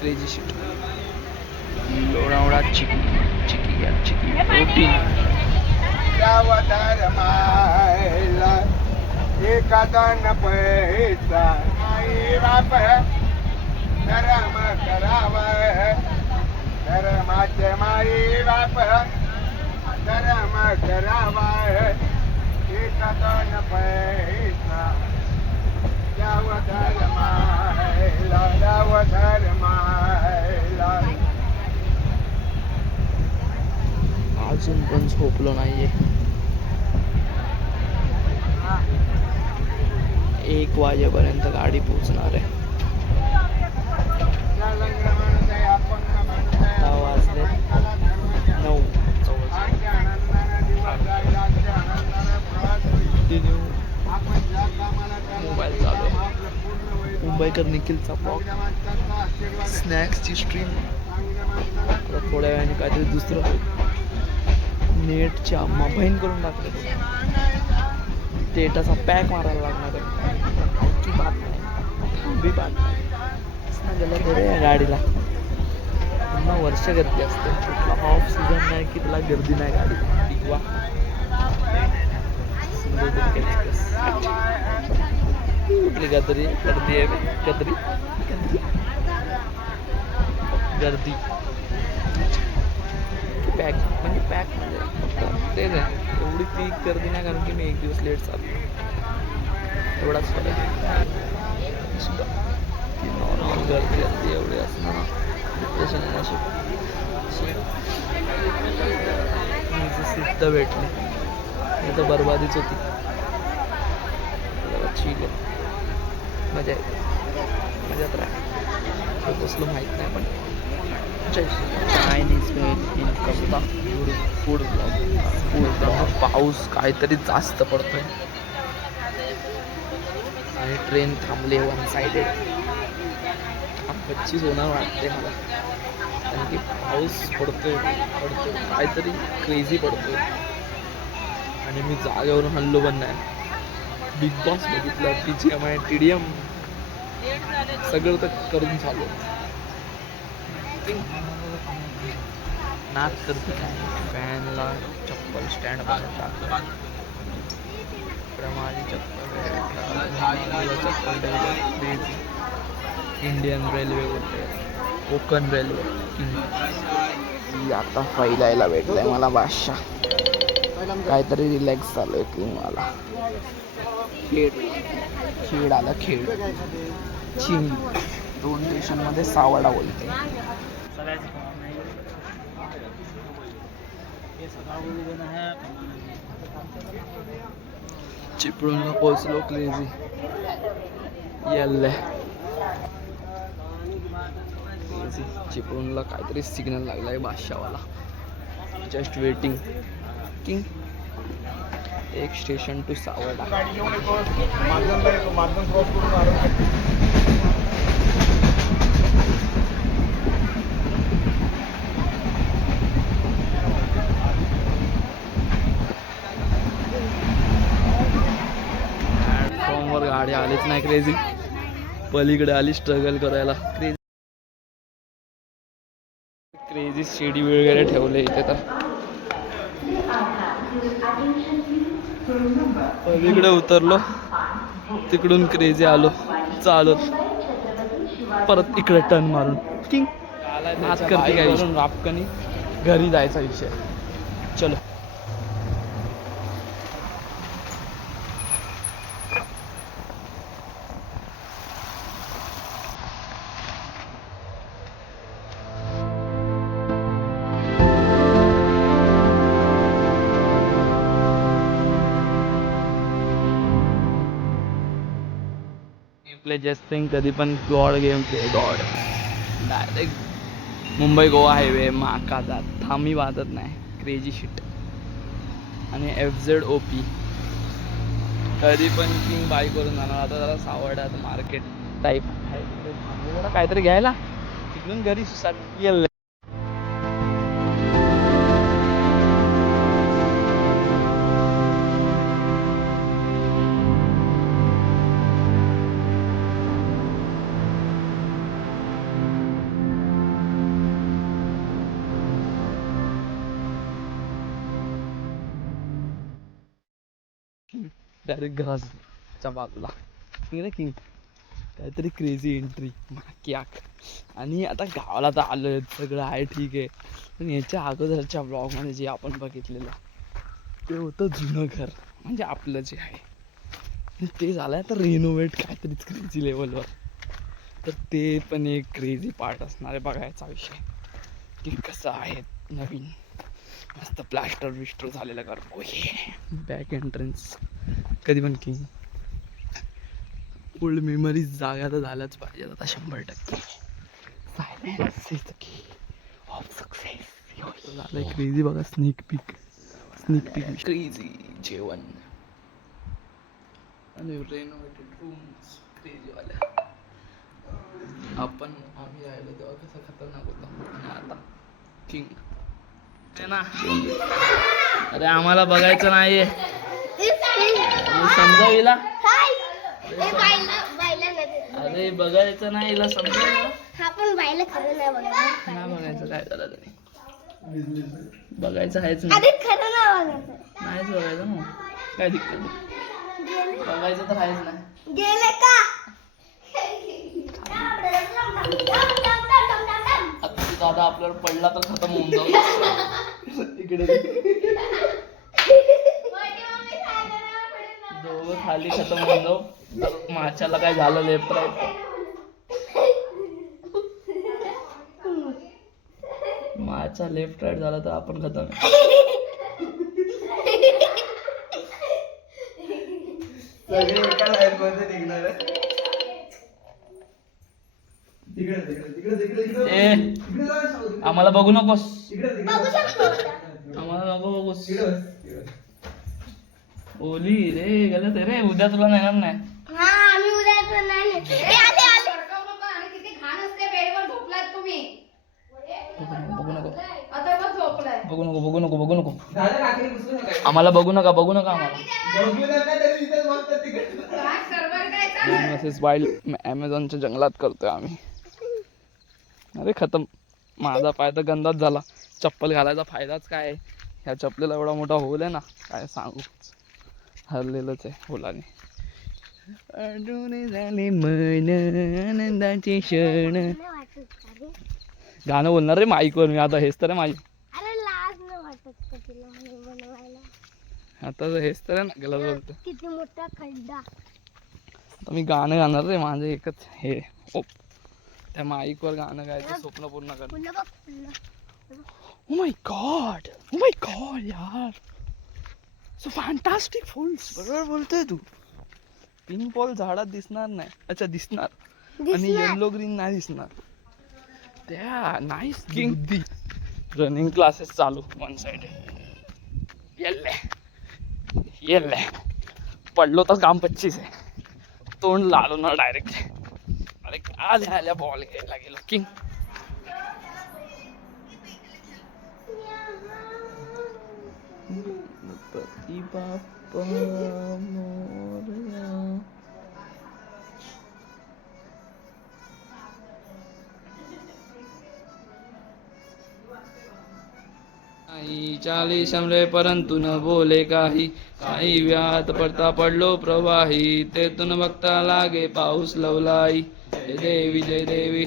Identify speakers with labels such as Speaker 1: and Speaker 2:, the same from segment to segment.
Speaker 1: Crazy shit Lonavala chikki chikki या chikki. Protein
Speaker 2: एखादा न पैसा आई बाप धर्म कराव धर्माचे माई बाप धर्म करावा एखादा न पैसा
Speaker 1: अजून पण झोपलो एक वाजेपर्यंत गाडी पोचणार आहे नंतर निखिलचा ब्लॉग स्नॅक्सची स्ट्रीम थोड्या वेळाने काहीतरी दुसरं. नेटच्या अम्मा बहीण करून टाकलं. डेटाचा पॅक मारायला लागणार आहे. बात नाही. बी बात नाही. गेलं बरं या गाडीला. पुन्हा वर्ष गर्दी असते. कुठला ऑफ सीझन नाही की तुला गर्दी नाही गाडी किंवा कुठली गदरी? गर्दी आहे. गदरी? गर्दी. पॅक म्हणजे पॅक म्हणजे फक्त तेच आहे. एवढी ती गर्दी नाही कारण की मी एक दिवस लेट चाललो. एवढाच फरक आहे. सुद्धा. की नॉर्मल गर्दी असते एवढी असणार. डिप्रेशन सिद्ध भेटली. हे तर बरबादीच होती. चला, मजा येते. मजा तर आहे. बसलो माहीत नाही पण Chinese made in food food पाऊस काहीतरी जास्त पडतोय. आणि ट्रेन थांबली वन साइडेड पच्चीस होणार वाटते मला. कारण की पाऊस पडतोय पडतोय. काहीतरी क्रेझी पडतोय. आणि मी जागेवरून हल्लो पण नाही. बिग बॉस बघितलं T G M I T D M सगळं तर करून चालू नाच करते काय? फॅनला चप्पल स्टँड टाकलं. इकडं माझी चप्पल. चप्पल इंडियन रेल्वे होते कोकण रेल्वे आता फैलायला भेटलंय मला बादशाह. काहीतरी रिलॅक्स आहे की मला. खेळ. खेळ आला खेळ. चिंग. दोन देशांमध्ये सावडा बोलते चिपळून पोचलो क्रेझी येल्ले चिपळूणला काहीतरी सिग्नल लागलाय बादशावाला जस्ट वेटिंग किंग एक स्टेशन टू सावडा फॉर्मवर गाडी आलीच नाही क्रेझी पलीकडे आली स्ट्रगल करायला. क्रेझी क्रेझी शिडी वगैरे ठेवले इथे तर. पलीकडे उतरलो. तिकडून क्रेझी आलो. चालत. परत इकडे टर्न मारून. किंग करते काय? घरी जायचा विषय. चलो. प्ले जस्टिंग कधी पण गॉड गेम खेळ god direct Mumbai Goa highway माका थांबी वाजत नाही. क्रेजी शिट आणि एफ झेड ओ पी कधी पण किंग बाय करून जाणार. आता जरा सावडात मार्केट टाईप आहे काहीतरी घ्यायला. तिकडून घरी सुसाट गेलं डायरेक्ट घराच्या बाजूला ना की काहीतरी क्रेझी एंट्री माक्याक आणि आता गावाला तर आलं सगळं आहे ठीक आहे. पण याच्या अगोदरच्या ब्लॉगमध्ये जे आपण बघितलेलं ते होतं जुनं घर. म्हणजे आपलं जे आहे. ते झालं आता रिनोव्हेट काहीतरीच क्रेझी लेवलवर तर ते पण एक क्रेझी पार्ट असणार आहे बघायचा विषय. की कसं आहे नवीन. मस्त प्लास्टर विस्टर झालेलं ओये. बॅक एंट्रन्स कधी पण की ओल्ड मेमरीज जागा तर झाल्याच पाहिजे आता शंभर टक्के. Silence is key of success झालं क्रेझी बघा snack peak snack peak crazy जेवण. आणि रेनोव्हेटेड रूम्स क्रेझीवाल्या आपण आम्ही राहिलो तेव्हा कसं खतरनाक होतं. आणि आता किंग ना. अरे आम्हाला बघायचं नाहीये. समजाव हिला? अरे बघायचं नाही हिला समजाव
Speaker 3: हा पण बायला खरं नाही बघायचं.
Speaker 1: नाही बघायचं काय झालं तरी बघायचं आहेच नाही
Speaker 3: अरे खरं नाही बघायचं.
Speaker 1: नाहीच बघायचं ना. काय दिक्कत नाही. बघायचं तर आहेच नाही
Speaker 3: गेले का
Speaker 1: आता तो दादा आपल्यावर पडला तर खतम होऊन जाऊ. इकडे दोघं खाली खतम होऊन जाऊ. तर काय झालं लेफ्ट राईट माचा लेफ्ट राईट झाला तर आपण खतम. आहे.
Speaker 2: सगळे एका लाईन मध्ये निघणार आहे
Speaker 1: ए आम्हाला बघू नकोस. आम्हाला नको बघूस. ओली रे गलत रे. उद्या तुला नेणार नाही.
Speaker 3: हा
Speaker 1: बघू नको
Speaker 4: आता मग झोपलाय.
Speaker 1: बघू नको बघू नको आम्हाला बघू नका बघू नका आम्हाला. वाईल्ड ॲमेझॉनच्या जंगलात करतोय आम्ही. अरे खतम. माझा पाय तर गंदाच झाला. चप्पल घालायचा फायदाच काय? आहे ह्या चप्पलेला एवढा मोठा होल आहे ना काय सांगू? हरलेलंच आहे होलाने. अडून झाले मन आनंदाचे क्षण? गाणं बोलणार रे माईकवर मी आता हेच तर आहे माझी.
Speaker 3: अरे लाज नाही वाटत का तिला बनवायला?
Speaker 1: आता तर हेच तर आहे ना गेला बोलतो
Speaker 3: किती मोठा खड्डा.
Speaker 1: आता मी गाणं गाणार रे माझं एकच हे. ओ त्या माईकवर गाणं गायचं स्वप्न पूर्ण कर. Oh my god oh my God यार. सो फॅन्टास्टिक फुल्स बरोबर बोलतोय तू. पिंक बॉल झाडात दिसणार नाही. अच्छा दिसणार. आणि
Speaker 3: दिसणार.
Speaker 1: येल्लो ग्रीन नाही दिसणार. त्या नाईस किंग बुद्धी रनिंग क्लासेस चालू वन साइड येल्ले. येल्ले. पडलो तर काम पच्चीस आहे. तोंड लाल होणार डायरेक्ट अरे आल्या आल्या बॉल घ्यायला गेलो किंग गणपती बाप्पा मोरया आई चाली समरे परंतु न बोले काही। काही व्यात पडता पडलो प्रवाही। तेथून बघता लागे पाऊस लवलाई जय देवी जय देवी.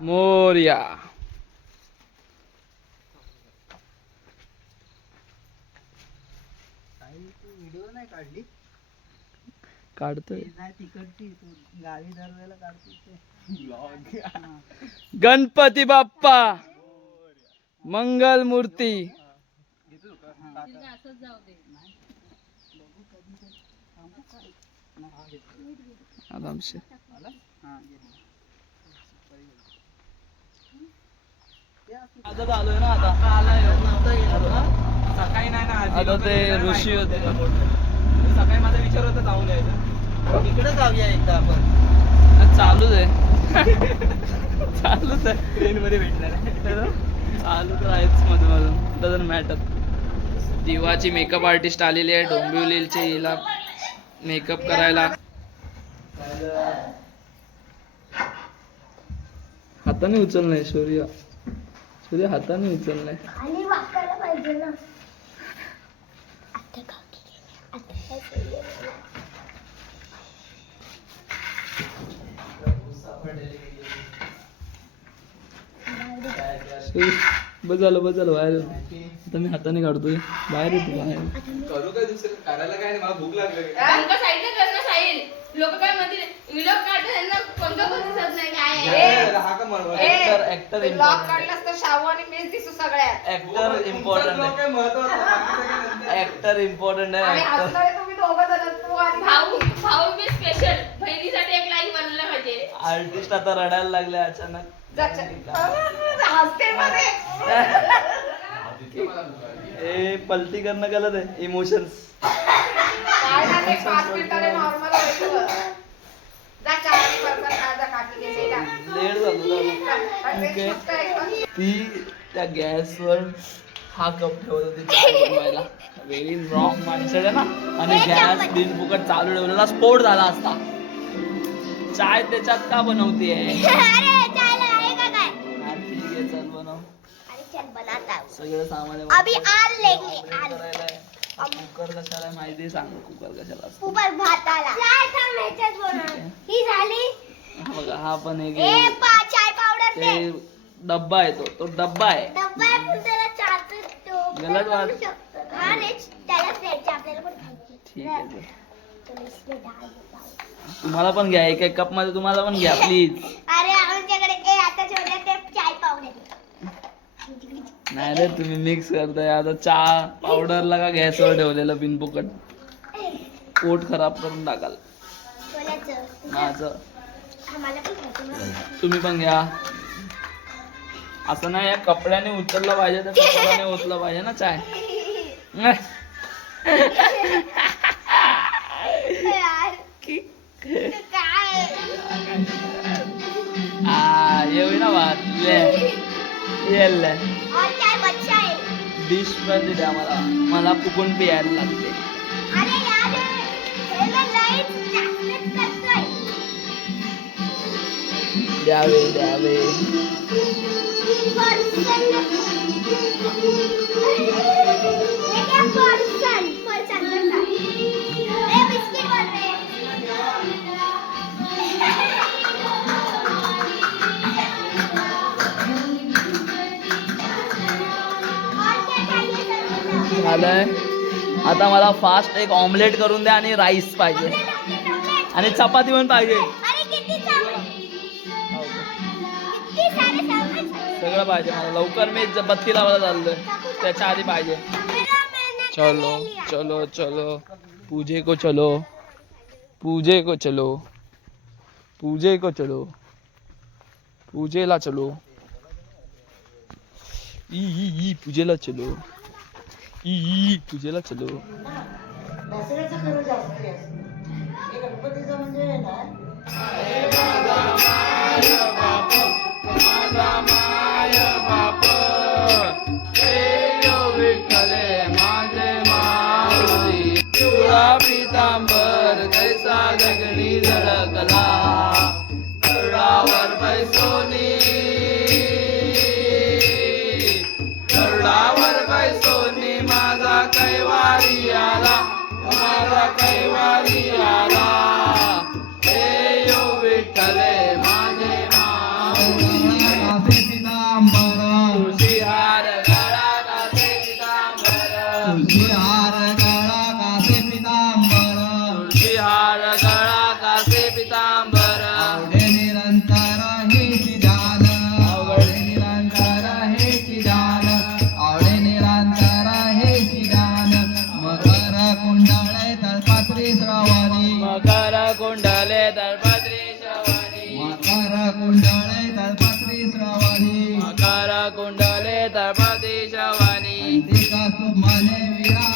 Speaker 1: मोर्या. काढतोय. गणपती बाप्पा. मंगल मूर्ती आता आलोय ना आता
Speaker 2: सकाळी नाही ना
Speaker 1: आता ते ऋषी होते.
Speaker 2: सकाळी माझा विचार होता जाऊन यायचं. इकडे जाऊया एकदा आपण.
Speaker 1: चालूच आहे. चालूच आहे.
Speaker 2: ट्रेन मध्ये भेटणार
Speaker 1: चालू तर आहेच मधून मधून. डझन मॅटर दिवाची मेकअप आर्टिस्ट आलेली आहे. डोंबिवलीचे हिला मेकअप करायला. हाताने उचललाय शौर्य शौर्य हाताने उचललाय.
Speaker 3: आणि वाकायला पाहिजे ना आता काकी गेली. आता काय करूया?
Speaker 1: शौर्य, बस झालं बस झालं बाहेर. आता मी हाताने काढतोय. बाहेर येतो बाहेर.
Speaker 2: करू काय दुसरं? करायला काय नाही मला भूक लागली.
Speaker 4: लोक काय म्हणतील ब्लॉग
Speaker 1: important.
Speaker 4: काढलास तर शाहू आणि मीच दिसू सगळ्यात.
Speaker 1: ऍक्टर इम्पॉर्टंट आहे. ऍक्टर इम्पॉर्टंट आहे
Speaker 4: आम्ही
Speaker 1: actor.
Speaker 4: हसणारे तुम्ही दोघं जण तू आणि भाऊ भाऊ मी स्पेशल बहिणीसाठी एक लाईन बनलं पाहिजे
Speaker 1: आर्टिस्ट आता रडायला लागले अचानक.
Speaker 4: हसते मध्ये.
Speaker 1: ए पलटी करणं गलत आहे. इमोशन्स
Speaker 4: काय ना ते पाच मिनिटाने नॉर्मल
Speaker 1: ती त्या गॅसवर हा कप ठेवत होती बनवायला. व्हेरी रॉंग माणसं आहे ना. आणि गॅस बिनफुकट चालू ठेवलेला स्फोट झाला असता. चाय त्याच्यात का बनवतीये
Speaker 3: अरे चायला आहे का काय?
Speaker 1: ठीक आहे चल बनव.
Speaker 3: अरे चल बनाता हूं.
Speaker 1: सगळं सामान कुकर कशाला माहिती? सांग कुकर कशाला असतो
Speaker 3: ऊपर भाताला चाय थांब ह्याच्यात बनव ही झाली
Speaker 1: हा बघा हा पण एक
Speaker 3: ए
Speaker 1: आहे.
Speaker 3: पा चाय पावडर दे
Speaker 1: ते डब्बा आहे तो तो डब्बा आहे
Speaker 3: डब्बा आहे पण त्याला चालतं तो
Speaker 1: गलत बात.
Speaker 3: बनवू शकतो. हा रे त्याला फ्रेंच आपल्याला पण खायची
Speaker 1: ठीक आहे ते.
Speaker 3: तो इसमें डाल देता हूं.
Speaker 1: तुम्हाला पण घ्या एक एक कपमध्ये तुम्हाला पण घ्या प्लीज
Speaker 3: अरे आमच्याकडे ए आता छोट्या ते चाय पावडर
Speaker 1: नाही रे तुम्ही मिक्स करताय. आता चहा पावडरला का गॅसवर ठेवलेलं बिनपुकट पोट खराब करून टाकाल. माझं. तुम्ही पण घ्या. असं नाही या कपड्याने उचललं पाहिजे तर कपड्याने उचललं पाहिजे ना चाय. येल
Speaker 3: और चाय बच्चा है
Speaker 1: डिश पण द्या मला. मला फुकून प्यायला लागते. द्यावे द्यावे.
Speaker 3: पर्सन हे
Speaker 1: झालंय आता मला फास्ट एक ऑमलेट करून द्या आणि राईस पाहिजे. आणि चपाती पण पाहिजे.
Speaker 3: अरे किती सामान किती सारे सामान.
Speaker 1: सगळं पाहिजे मला. लवकर मी ज- बत्ती लावायला चाललोय. त्याच्या आधी पाहिजे. चलो चलो चलो पूजे को चलो. पूजे को चलो. पूजे को चलो. पूजेला चलो. ई ई ई पूजेला चलो. ई ई पूजेला चलो.
Speaker 5: गणपतीचं म्हणजे ना
Speaker 1: कैवारी आला माझा कैवारी आला. ధర్మద్రీశవాణి మకర కుండలే ధర్మద్రీశవాణి మకర కుండలే ధర్మద్రీశ్రవాణి మకర కుండలే ధర్మద్రీశవాణి అంతిక సుమలే విరా